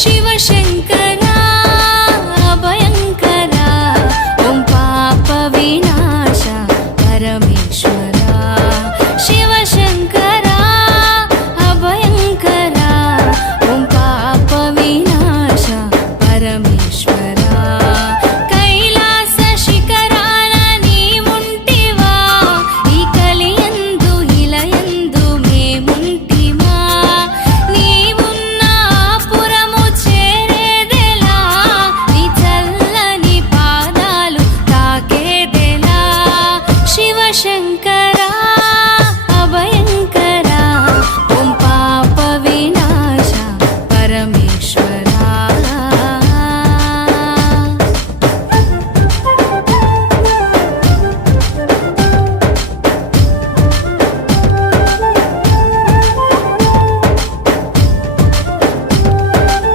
शिवशङ्करा अभयङ्करा ॐ पापविनाश परमेश्वरा शिवशङ्करा अभयङ्करा ॐ पापविनाश परमेश्वरा कैलास शिखरान नीवुंटिवा ई कलियंदु इलयंदु मेमुंटिमा नीवुन्न पुरमु చేరేదెలా నీ చల్లని పాదాలు తాకేదెలా శివశంకరా అభయంకరా ఓం పాప వినాశ పరమేశ్వర